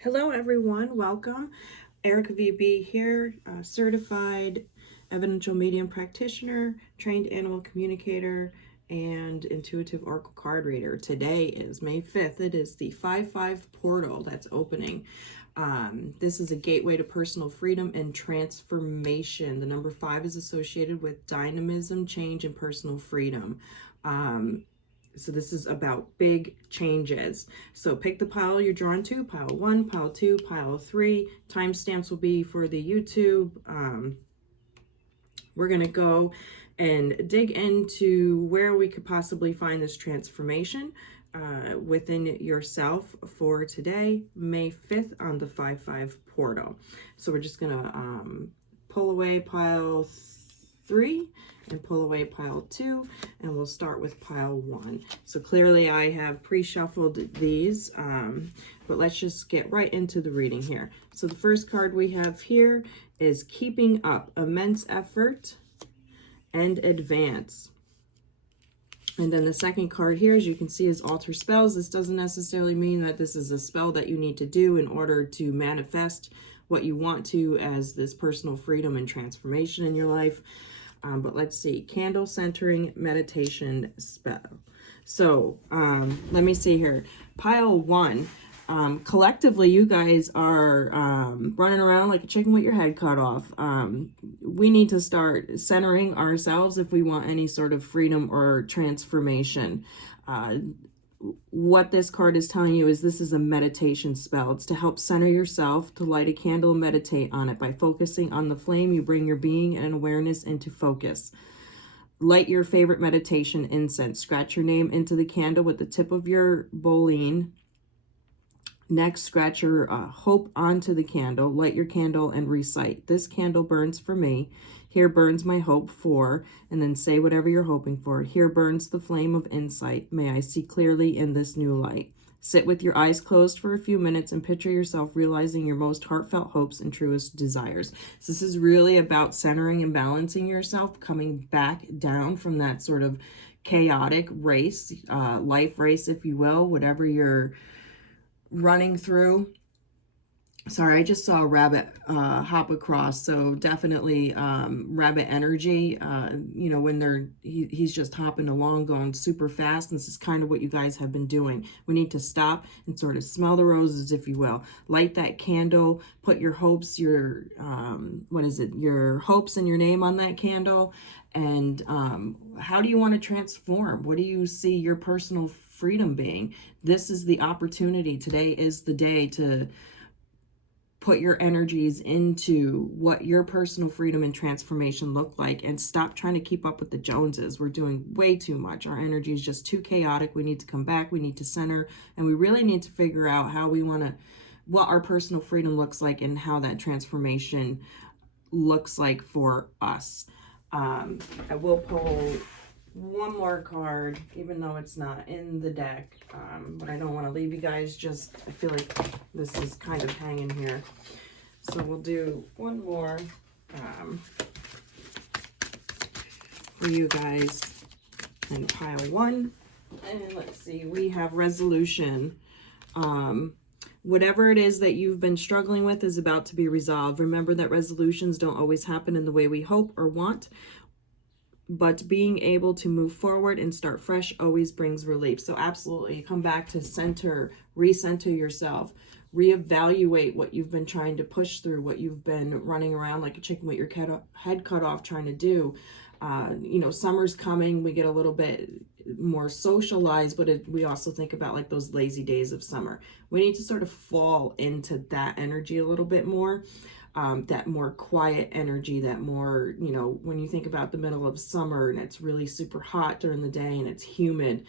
Hello, everyone. Welcome. Erica VB here, certified evidential medium practitioner, trained animal communicator, and intuitive oracle card reader. Today is May 5th. It is the 5-5 portal that's opening. This is a gateway to personal freedom and transformation. The number 5 is associated with dynamism, change, and personal freedom. So this is about big changes. So pick the pile you're drawn to, pile 1, pile 2, pile 3. Timestamps will be for the YouTube. We're going to go and dig into where we could possibly find this transformation within yourself for today, May 5th, on the 5-5 portal. So we're just going to pull away pile 3 and pull away pile 2, and we'll start with pile 1. So clearly I have pre-shuffled these, but let's just get right into the reading here. So the first card we have here is keeping up, immense effort and advance. And then the second card here, as you can see, is alter spells. This doesn't necessarily mean that this is a spell that you need to do in order to manifest what you want to as this personal freedom and transformation in your life. But let's see, candle centering meditation spell. So let me see here. Pile 1. Collectively, you guys are running around like a chicken with your head cut off. We need to start centering ourselves if we want any sort of freedom or transformation. What this card is telling you is this is a meditation spell. It's to help center yourself, to light a candle and meditate on it. By focusing on the flame, you bring your being and awareness into focus. Light your favorite meditation incense. Scratch your name into the candle with the tip of your bowline. Next, scratch your hope onto the candle. Light your candle and recite, "This candle burns for me. Here burns my hope for," and then say whatever you're hoping for. "Here burns the flame of insight. May I see clearly in this new light." Sit with your eyes closed for a few minutes and picture yourself realizing your most heartfelt hopes and truest desires. So this is really about centering and balancing yourself, coming back down from that sort of chaotic race, life race, if you will, whatever you're running through. Sorry, I just saw a rabbit hop across, so definitely rabbit energy. When he's just hopping along, going super fast. And this is kind of what you guys have been doing. We need to stop and sort of smell the roses, if you will. Light that candle. Put your hopes, your hopes and your name on that candle. And how do you want to transform? What do you see your personal freedom being? This is the opportunity. Today is the day to put your energies into what your personal freedom and transformation look like, and stop trying to keep up with the Joneses. We're doing way too much. Our energy is just too chaotic. We need to come back. We need to center, and we really need to figure out how we want to, what our personal freedom looks like and how that transformation looks like for us. I will pull one more card, even though it's not in the deck, but I don't want to leave you guys just, I feel like this is kind of hanging here. So we'll do one more for you guys in pile 1. And let's see, we have resolution. Whatever it is that you've been struggling with is about to be resolved. Remember that resolutions don't always happen in the way we hope or want, but being able to move forward and start fresh always brings relief. So absolutely, come back to center, recenter yourself, reevaluate what you've been trying to push through, what you've been running around like a chicken with your head cut off trying to do. Summer's coming, we get a little bit more socialized, but we also think about like those lazy days of summer. We need to sort of fall into that energy a little bit more. That more quiet energy, that more, when you think about the middle of summer and it's really super hot during the day and it's humid,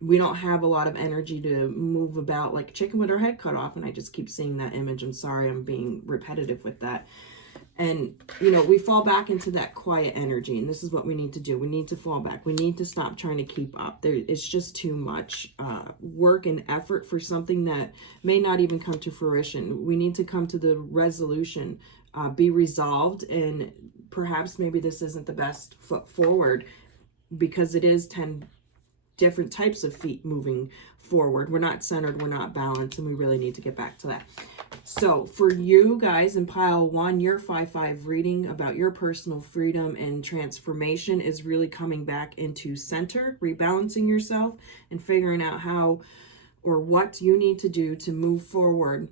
we don't have a lot of energy to move about like a chicken with her head cut off. And I just keep seeing that image. I'm sorry, I'm being repetitive with that. And, we fall back into that quiet energy, and this is what we need to do. We need to fall back. We need to stop trying to keep up. It's just too much work and effort for something that may not even come to fruition. We need to come to the resolution, be resolved, and perhaps maybe this isn't the best foot forward because it is different types of feet moving forward. We're not centered, we're not balanced, and we really need to get back to that. So for you guys in pile 1, your 5-5 reading about your personal freedom and transformation is really coming back into center, rebalancing yourself, and figuring out how or what you need to do to move forward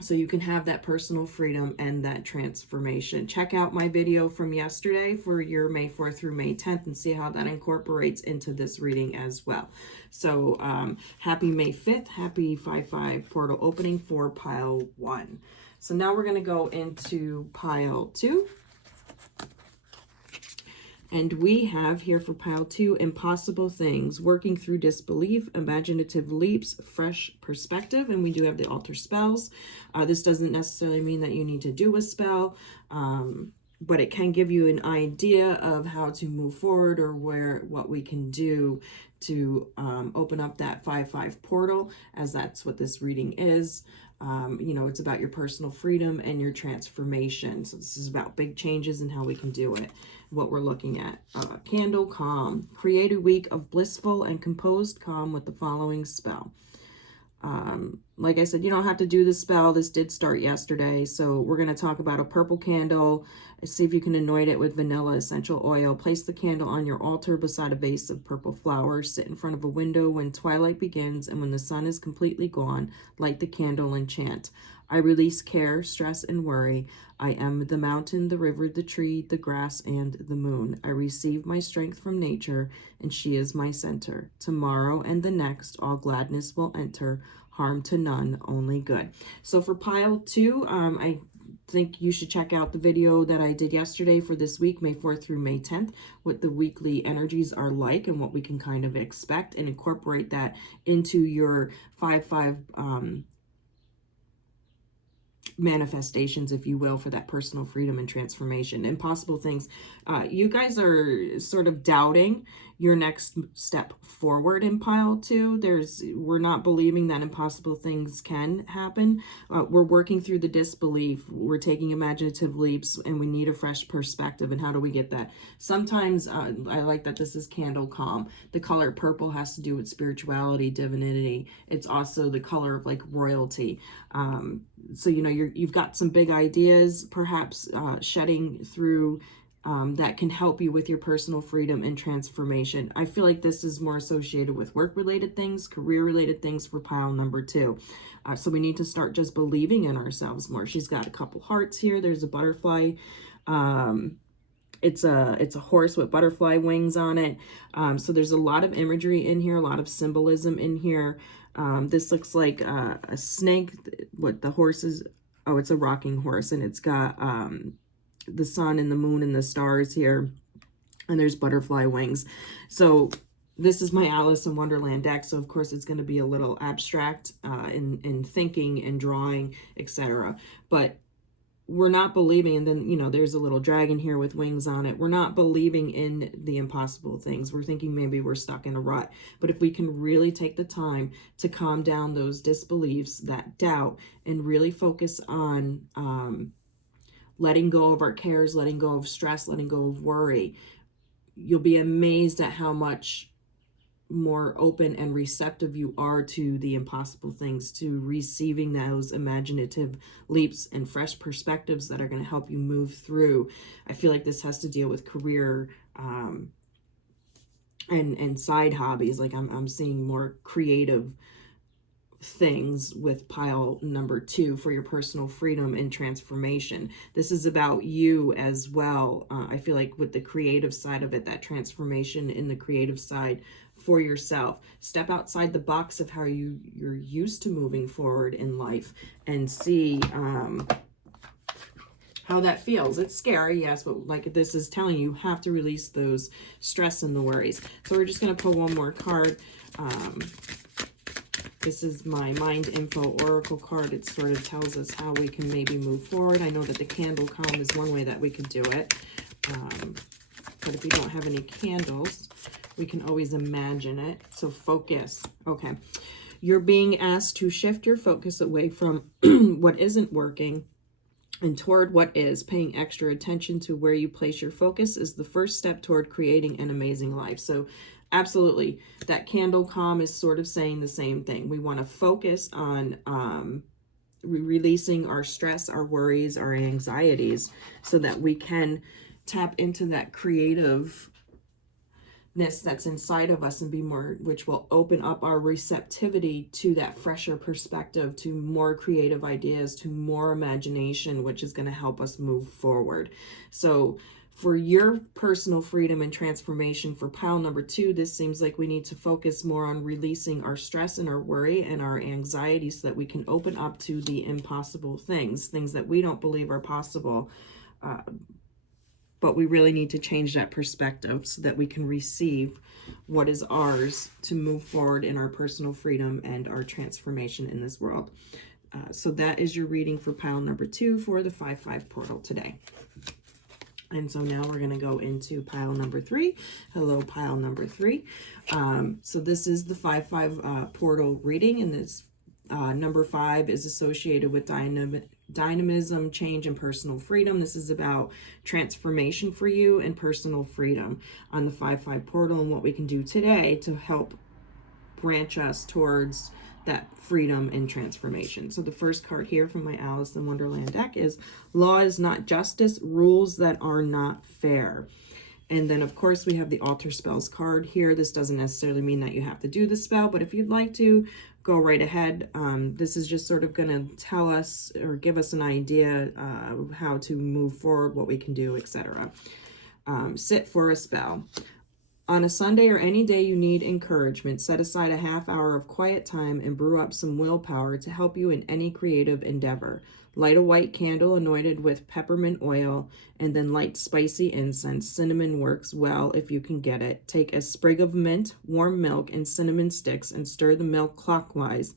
so you can have that personal freedom and that transformation. Check out my video from yesterday for your May 4th through May 10th and see how that incorporates into this reading as well. So happy May 5th, happy 5-5 portal opening for pile 1. So now we're going to go into pile 2. And we have here for pile 2, impossible things, working through disbelief, imaginative leaps, fresh perspective. And we do have the altar spells. This doesn't necessarily mean that you need to do a spell, but it can give you an idea of how to move forward or what we can do to open up that 5-5 portal, as that's what this reading is. You know, it's about your personal freedom and your transformation. So this is about big changes and how we can do it. What we're looking at. Candle calm. Create a week of blissful and composed calm with the following spell. Like I said, you don't have to do the spell. This did start yesterday. So we're going to talk about a purple candle. See if you can anoint it with vanilla essential oil. Place the candle on your altar beside a vase of purple flowers. Sit in front of a window when twilight begins, and when the sun is completely gone, light the candle and chant. I release care, stress, and worry. I am the mountain, the river, the tree, the grass, and the moon. I receive my strength from nature, and she is my center. Tomorrow and the next, all gladness will enter. Harm to none, only good. So for pile 2, I think you should check out the video that I did yesterday for this week, May 4th through May 10th, what the weekly energies are like and what we can kind of expect, and incorporate that into your 5-5 manifestations, if you will, for that personal freedom and transformation. Impossible things. You guys are sort of doubting your next step forward in pile 2. We're not believing that impossible things can happen. We're working through the disbelief. We're taking imaginative leaps, and we need a fresh perspective. And how do we get that? Sometimes I like that this is candle calm. The color purple has to do with spirituality, divinity. It's also the color of like royalty. So, you know, you've got some big ideas, perhaps shedding through that can help you with your personal freedom and transformation. I feel like this is more associated with work-related things, career-related things for pile number 2. So we need to start just believing in ourselves more. She's got a couple hearts here. There's a butterfly. It's a horse with butterfly wings on it. So there's a lot of imagery in here, a lot of symbolism in here. This looks like a snake. What the horse is? Oh, it's a rocking horse, and it's got the sun and the moon and the stars here, and there's butterfly wings. So this is my Alice in Wonderland deck, so of course it's going to be a little abstract in thinking and drawing, etc. But we're not believing, and then, you know, there's a little dragon here with wings on it. We're not believing in the impossible things. We're thinking maybe we're stuck in a rut. But if we can really take the time to calm down those disbeliefs, that doubt, and really focus on letting go of our cares, letting go of stress, letting go of worry, you'll be amazed at how much more open and receptive you are to the impossible things, to receiving those imaginative leaps and fresh perspectives that are going to help you move through. I feel like this has to deal with career and side hobbies. Like I'm seeing more creative things with pile number 2 for your personal freedom and transformation. This is about you as well. I feel like with the creative side of it, that transformation in the creative side for yourself. Step outside the box of how you're used to moving forward in life and see how that feels. It's scary, yes, but like this is telling you, you have to release those stress and the worries. So we're just going to pull one more card. This is my Mind Info Oracle card. It sort of tells us how we can maybe move forward. I know that the candle calm is one way that we could do it. But if you don't have any candles, we can always imagine it. So focus. Okay. You're being asked to shift your focus away from what isn't working and toward what is. Paying extra attention to where you place your focus is the first step toward creating an amazing life. So Absolutely. That candle calm is sort of saying the same thing. We want to focus on releasing our stress, our worries, our anxieties, so that we can tap into that creativeness that's inside of us and be more, which will open up our receptivity to that fresher perspective, to more creative ideas, to more imagination, which is going to help us move forward. So for your personal freedom and transformation for pile number 2, this seems like we need to focus more on releasing our stress and our worry and our anxiety so that we can open up to the impossible things that we don't believe are possible. But we really need to change that perspective so that we can receive what is ours to move forward in our personal freedom and our transformation in this world. So that is your reading for pile number 2 for the 5-5 portal today. And so now we're going to go into pile number 3. Hello, pile number 3. So this is the 5-5 portal reading, and this number 5 is associated with dynamism, change, and personal freedom. This is about transformation for you and personal freedom on the 5-5 portal, and what we can do today to help branch us towards that freedom and transformation. So the first card here from my Alice in Wonderland deck is Law is Not Justice, Rules That Are Not Fair. And then, of course, we have the Alter Spells card here. This doesn't necessarily mean that you have to do the spell, but if you'd like to, go right ahead. This is just sort of going to tell us or give us an idea of how to move forward, what we can do, etc. Sit for a spell. On a Sunday or any day you need encouragement, set aside a half hour of quiet time and brew up some willpower to help you in any creative endeavor. Light a white candle anointed with peppermint oil, and then light spicy incense. Cinnamon works well if you can get it. Take a sprig of mint, warm milk, and cinnamon sticks and stir the milk clockwise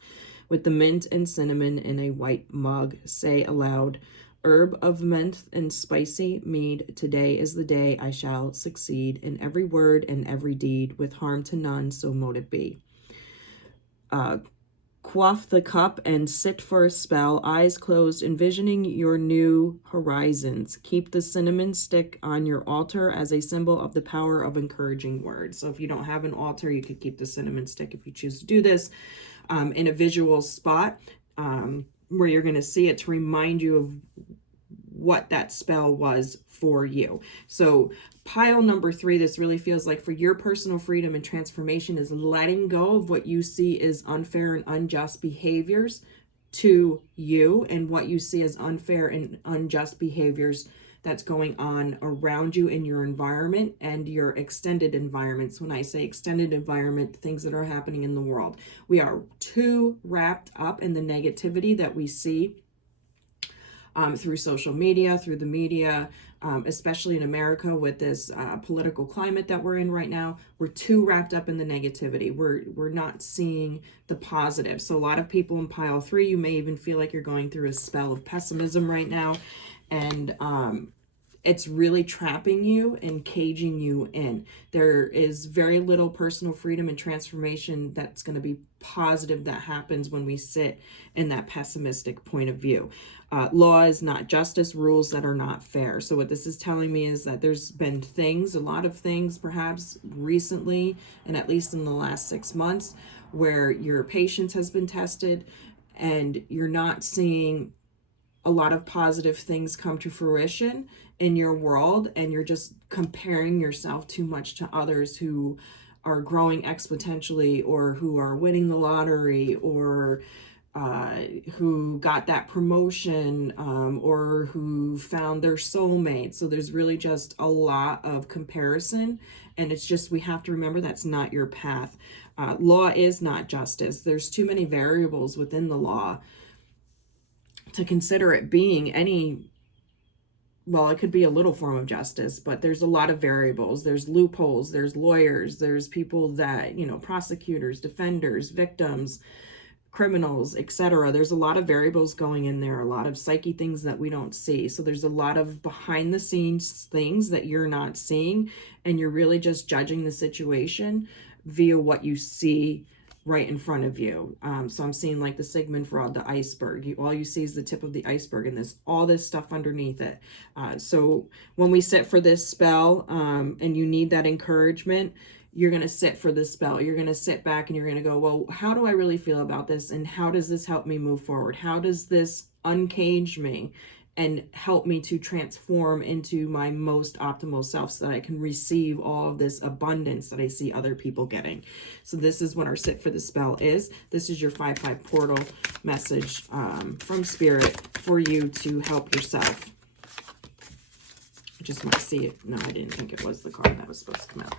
with the mint and cinnamon in a white mug. Say aloud, herb of mint and spicy mead, today is the day I shall succeed in every word and every deed, with harm to none, so mote it be. Quaff the cup and sit for a spell, eyes closed, envisioning your new horizons. Keep the cinnamon stick on your altar as a symbol of the power of encouraging words. So if you don't have an altar, you could keep the cinnamon stick if you choose to do this in a visual spot where you're going to see it to remind you of what that spell was for you. So pile number 3, this really feels like for your personal freedom and transformation is letting go of what you see as unfair and unjust behaviors to you, and what you see as unfair and unjust behaviors that's going on around you in your environment and your extended environments. When I say extended environment, things that are happening in the world. We are too wrapped up in the negativity that we see through social media, through the media, especially in America with this political climate that we're in right now. We're too wrapped up in the negativity. We're not seeing the positive. So a lot of people in pile 3, you may even feel like you're going through a spell of pessimism right now. And it's really trapping you and caging you in. There is very little personal freedom and transformation that's going to be positive that happens when we sit in that pessimistic point of view. Law is not justice, rules that are not fair. So what this is telling me is that there's been a lot of things perhaps recently, and at least in the last 6 months, where your patience has been tested and you're not seeing a lot of positive things come to fruition in your world, and you're just comparing yourself too much to others who are growing exponentially, or who are winning the lottery, or who got that promotion, or who found their soulmate. So there's really just a lot of comparison, and it's just, we have to remember that's not your path. Law is not justice. There's too many variables within the law to consider it being any, well, it could be a little form of justice, but there's a lot of variables. There's loopholes, there's lawyers, there's people that, prosecutors, defenders, victims, criminals, etc. There's a lot of variables going in there, a lot of psyche things that we don't see. So there's a lot of behind the scenes things that you're not seeing, and you're really just judging the situation via what you see right in front of you. So I'm seeing like the Sigmund Freud, the iceberg. All you see is the tip of the iceberg, and there's all this stuff underneath it. So when we sit for this spell, and you need that encouragement, you're going to sit for this spell. You're going to sit back and you're going to go, well, how do I really feel about this? And how does this help me move forward? How does this uncage me and help me to transform into my most optimal self so that I can receive all of this abundance that I see other people getting? So this is what our sit for the spell is. This is your 5/5 portal message from Spirit for you to help yourself. I just want to see it. No, I didn't think it was the card that was supposed to come out.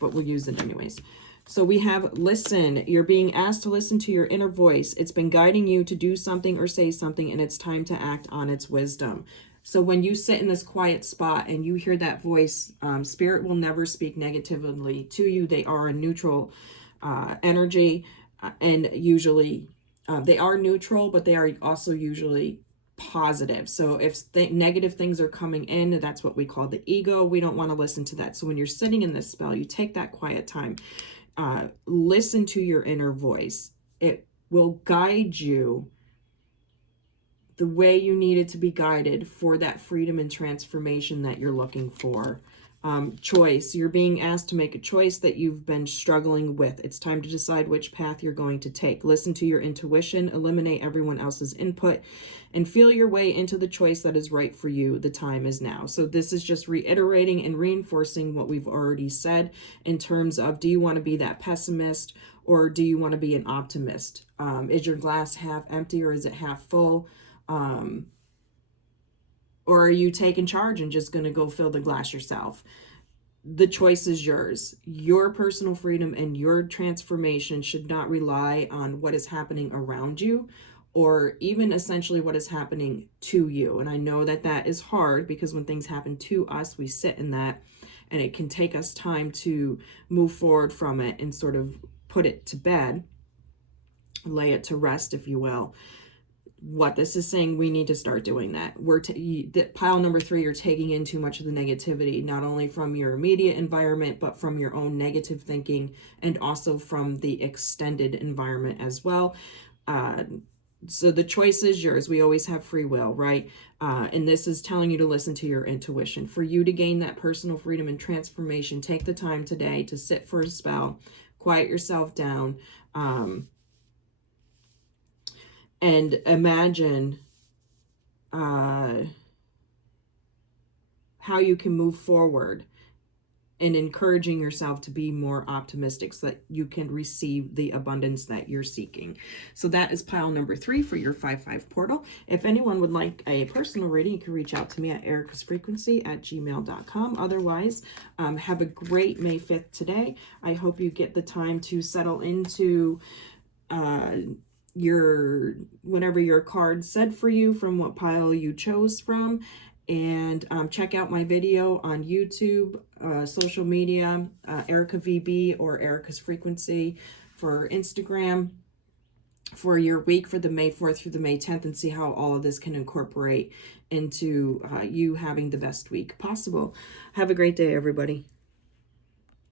But we'll use it anyways. So we have listen. You're being asked to listen to your inner voice. It's been guiding you to do something or say something, and it's time to act on its wisdom. So when you sit in this quiet spot and you hear that voice, Spirit will never speak negatively to you. They are a neutral energy, and usually they are neutral, but they are also usually positive. So if negative things are coming in, that's what we call the ego. We don't want to listen to that. So when you're sitting in this spell, you take that quiet time. Listen to your inner voice. It will guide you the way you need it to be guided for that freedom and transformation that you're looking for. Choice. You're being asked to make a choice that you've been struggling with. It's time to decide which path you're going to take. Listen to your intuition, eliminate everyone else's input, and feel your way into the choice that is right for you. The time is now. So this is just reiterating and reinforcing what we've already said in terms of, do you want to be that pessimist or do you want to be an optimist? Is your glass half empty or is it half full? Or are you taking charge and just going to go fill the glass yourself? The choice is yours. Your personal freedom and your transformation should not rely on what is happening around you or even essentially what is happening to you. And I know that that is hard because when things happen to us, we sit in that and it can take us time to move forward from it and sort of put it to bed, lay it to rest, if you will. What this is saying, we need to start doing that. Pile number 3, you're taking in too much of the negativity, not only from your immediate environment, but from your own negative thinking and also from the extended environment as well. So the choice is yours. We always have free will, right? And this is telling you to listen to your intuition. For you to gain that personal freedom and transformation, take the time today to sit for a spell, quiet yourself down, and imagine how you can move forward and encouraging yourself to be more optimistic so that you can receive the abundance that you're seeking. So that is pile number 3 for your 5/5 portal. If anyone would like a personal reading, you can reach out to me at ericasfrequency@gmail.com. Otherwise, have a great May 5th today. I hope you get the time to settle into whatever your card said for you from what pile you chose from, and check out my video on YouTube, social media, Erica VB or Erica's Frequency for Instagram for your week for the May 4th through the May 10th and see how all of this can incorporate into you having the best week possible. Have a great day, everybody.